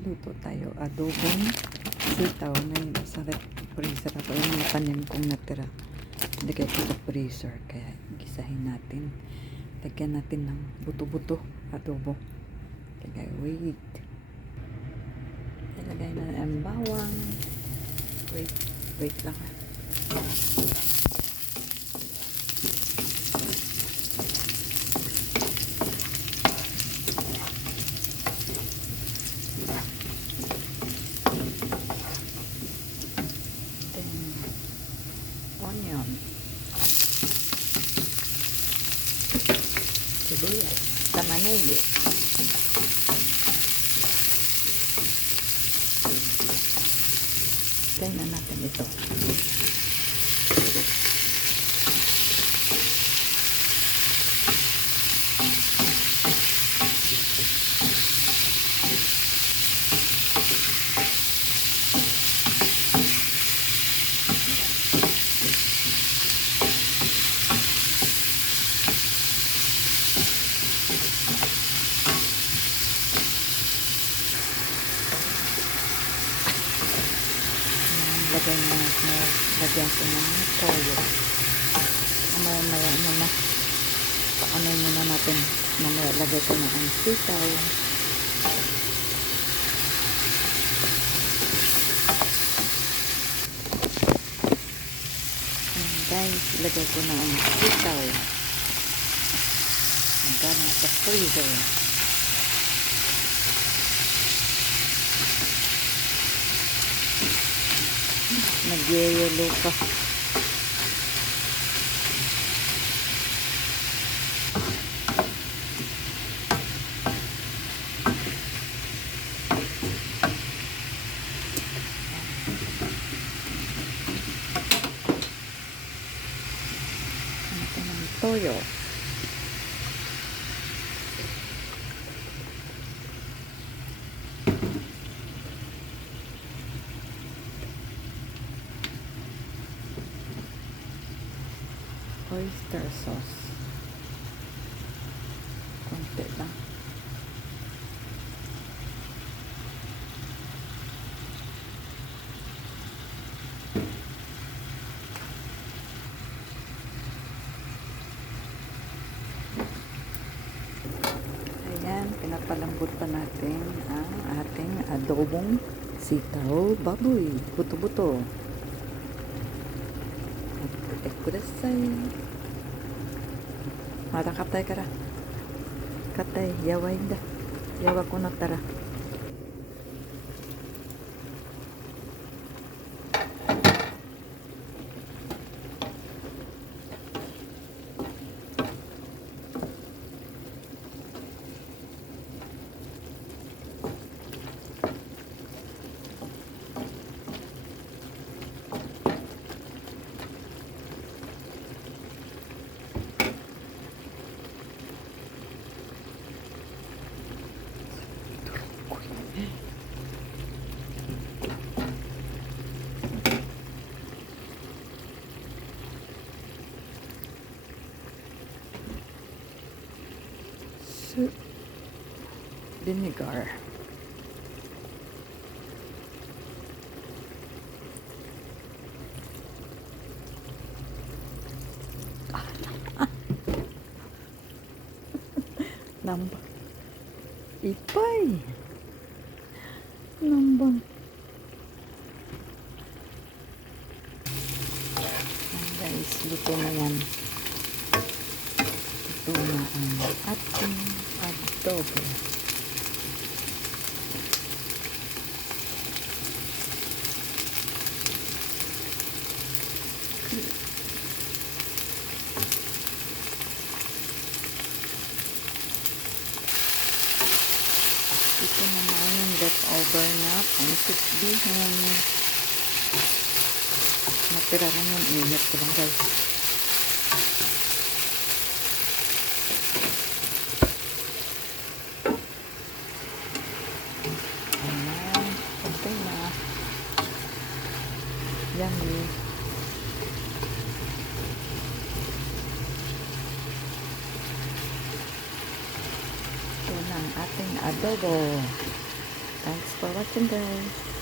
Luto tayo adobong sitaw na yun sa freezer. Ako yung mga tanim kong natira. Lagay ko sa freezer. Kaya gisahin natin. Lagyan natin ng buto-buto adobo. Kaya wait. Ilagay na ang bawang. Wait lang. Onion, sibuyas, tamanegi, tingnan natin ito. Lagyan ko ng toyo. Mamaya muna. Paanay muna natin. Mamaya lagay ko na ang sitaw. Guys, lagay ko na ang sitaw. Ang galing sa freezer. Nagyayelo pa. Ito ng toyo. Oyster sauce. Konti lang. Ayan, pinapalambot pa natin ang ating adobong sitaw baboy. Buto-buto. Kudasay. Mata katay kara. Katay, yawa inda. Yawa ko na tara. Vinegar. Lambang. Ipay. Lambang. Guys, luto na yan. Ito na ang ating adobo. Ito naman yung leftover na pancit bihon. Natira lang yung init ko lang guys. Ayan, okay na. Yummy. Ito na ang ating adobo. Thanks for watching. watching guys.